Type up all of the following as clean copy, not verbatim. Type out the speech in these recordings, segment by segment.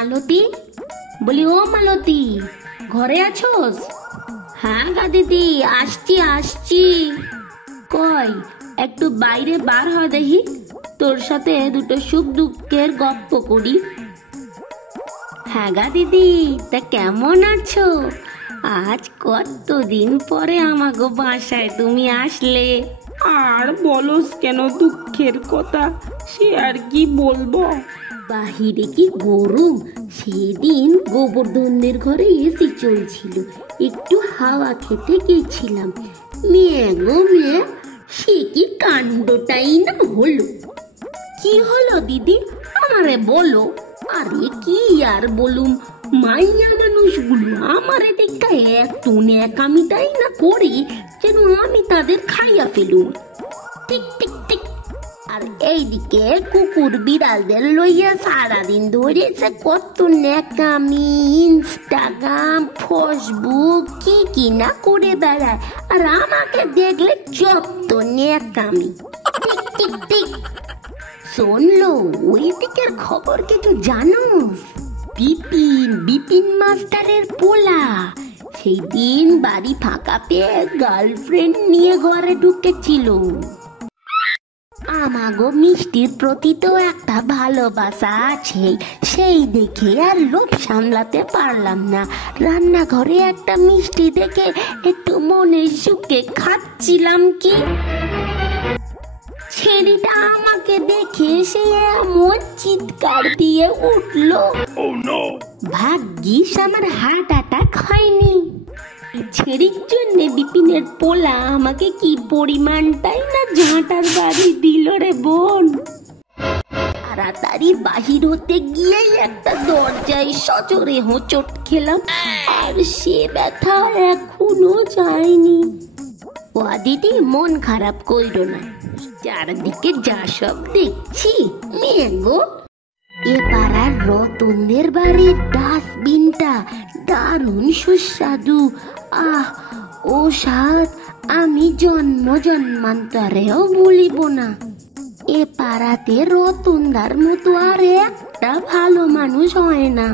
মালতী, বলি ও মালতী, ঘরে আছোস? হ্যাঁ গা দিদি, আসছি আসছি। কই একটু বাইরে বার হ দেখি, তোর সাথে দুটো সুখ দুঃখের গপ্প করি। হ্যাঁ গা দিদি, তা কেমন আছো? আজ কতদিন পরে আমাগো বাসায় তুমি আসলে। আর বলস কেন দুঃখের কথা, সে আর কি বলবো। বাহিরে কি গরম, সেদিন গোবর্ধনের ঘরে এসি চলছিল, একটু হাওয়া খেতে গেছিলাম। মেয়ে গো মেয়ে, সে কি কাণ্ডটাই না হলো। কি হলো দিদি, আমারে বলো। আরে কি আর বলুম, মাইয়া মানুষগুলো আমার দেখা এত ন্যাকামিটাই না করে যেন আমি তাদের খাইয়া ফেলুম। ঠিক ঠিক ঠিক। আর এইদিকে কুকুর বিড়ালদের লইয়া সারাদিন ধরে সে কত ন্যাকামি, ইনস্টাগ্রাম, ফেসবুক কি কি না করে বেড়ায়, আর আমাকে দেখলে যত ন্যাকামি। ঠিক ঠিক ঠিক। শুনলো ওই দিকের খবর কিছু জানোস? বিপিন মাস্টারের পোলা সেই দিন বাড়ি ফাঁকা পেয়ে গার্লফ্রেন্ড নিয়ে ঘরে ঢুকেছিল। আমাগো মিষ্টির প্রতি তো একটা ভালোবাসা আছে, সেই দেখে আর লোভ সামলাতে পারলাম না। রান্নাঘরে একটা মিষ্টি দেখে একটু মনের সুখে খাচ্ছিলাম কি, ছেলেটা আমাকে দেখে সে এমন চিৎকার দিয়ে উঠলো। ভাগ্যিস আমার হার্ট অ্যাটাক হয়নি। ছেড়ির জন্য বিপিনের পোলা আমাকে কি পরিমাণটাই না ঝাঁটার বাড়ি দিল রে বোন। তাড়াতাড়ি বাহির হতে গিয়ে একটা দরজায় সজোরে হোঁচট খেলাম, আর সে ব্যথা এখনো যায়নি। ও দিদি, মন খারাপ কইরো না, চারদিকে যা সব দেখছি। মেয়ে গো, এ পাড়ার রতনদের বাড়ির ডাস্টবিনটা দারুণ সুস্বাদু। ও স্বাদ আমি জন্মান্তরেও ভুলিব না। এ পাড়াতে রতনদার মতো আর একটা ভালো মানুষ হয় না।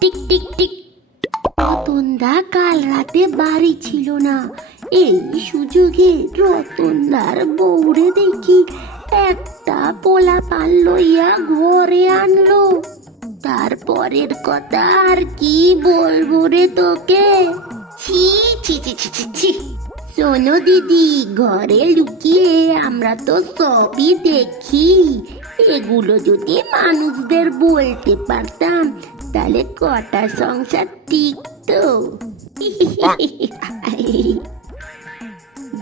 Tick tick tick. রতনদা কাল রাতে বাড়ি ছিল না, এই সুযোগে রতনদার বউরে দেখি একটা পোলাপান লইয়া ঘরে আনলো। তারপরের কথা আর কি বলবো রে তোকে। ছি ছি ছি ছি ছি ছি। শোনো দিদি, ঘরে লুকিয়ে আমরা তো সবই দেখি। এগুলো যদি মানুষদের বলতে পারতাম তাহলে কটা সংসার টিকতো।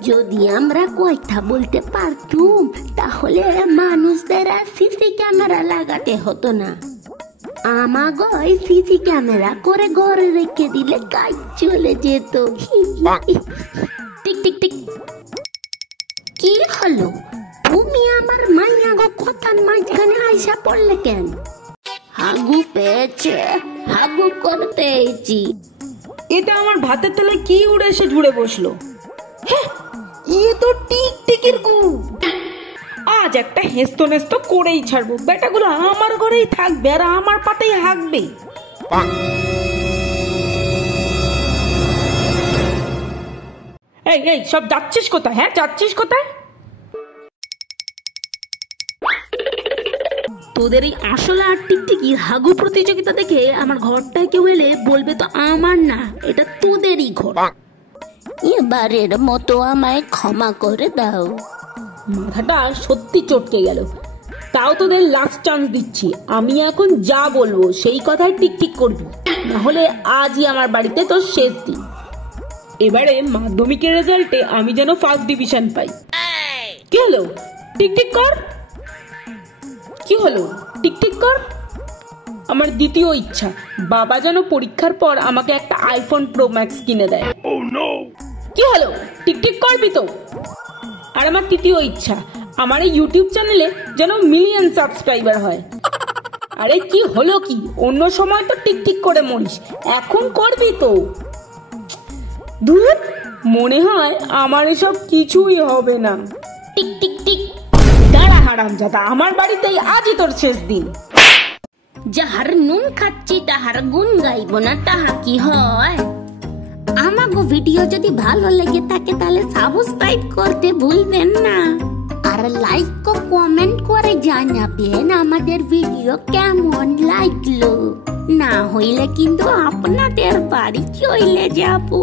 যদি আমরা কথা বলতে পারতুম তাহলে মানুষদের আর সিসি ক্যামেরা লাগাতে হতো না। আমাগো সিসি ক্যামেরা করে ঘরে রেখে দিলে কাজ চলে যেত। Tick tick tick. কি হলো, তুমি আমার মাইয়া গো কথার মাঝখানে আইসা পড়লে কেন? হাগু পেয়েছে, হাগু করতে এসেছি। এটা আমার ভাতের তলায় কি উড়ে এসে ঝুড়ে বসলো? ইয়ে তো টিকটিকির গু। আজ একটা হেস্ত নেস্ত করেই ছাড়বো, বেটাগুলো আমার ঘরেই থাকবে আর আমার পাতেই হাঁকবে। এই এই সব যাচ্ছিস কোথায়? হ্যাঁ যাচ্ছিস কোথায়? তোদের এই আসলে আর টিকটিকির হাগু প্রতিযোগিতা দেখে আমার ঘরটায় কেউ এলে বলবে তো আমার না, এটা তোদেরই ঘর। এবারের মতো আমায় ক্ষমা করে দাও। মাথাটা সত্যি চটকে গেল। তাও তোদের লাস্ট চান্স দিচ্ছি, আমি এখন যা বলবো সেই কথাই টিকটিক করবি, না হলে আজই আমার বাড়িতে তোর শেষ দিন। এবারে মাধ্যমিকের রেজাল্টে আমি যেন ফার্স্ট ডিভিশন পাই। কি হলো? টিকটিক কর। কি হলো? টিকটিক কর। আমার দ্বিতীয় ইচ্ছা, বাবা যেন পরীক্ষার পর আমাকে একটা আইফোন প্রো ম্যাক্স কিনে দেয়। কি হলো? টিকটিক করবি তো? আর আমার তৃতীয় ইচ্ছা, আমার এই ইউটিউব চ্যানেলে যেন মিলিয়ন সাবস্ক্রাইবার হয়। আরে কি হলো কি, অন্য সময় তো টিকটিক করে মরিস, এখন করবি তো? ধুর, মনে হয় আমার এসব কিছুই হবে না। Tick tick tick. দাঁড়া হারামজাদা, আমার বাড়িতেই আজই তোর শেষ দিন। যাহার নুন খাচ্ছি তাহার গুণ গাইব না, তাহা কি হয়? আমাগো ভিডিও যদি ভালো লেগে থাকে তাহলে সাবস্ক্রাইব করতে ভুলবেন না, আর লাইক ও কমেন্ট করে জানাবেন আমাদের ভিডিও কেমন লাগলো। না হইলে কিন্তু আপনাদের বাড়ি চলে যাবো।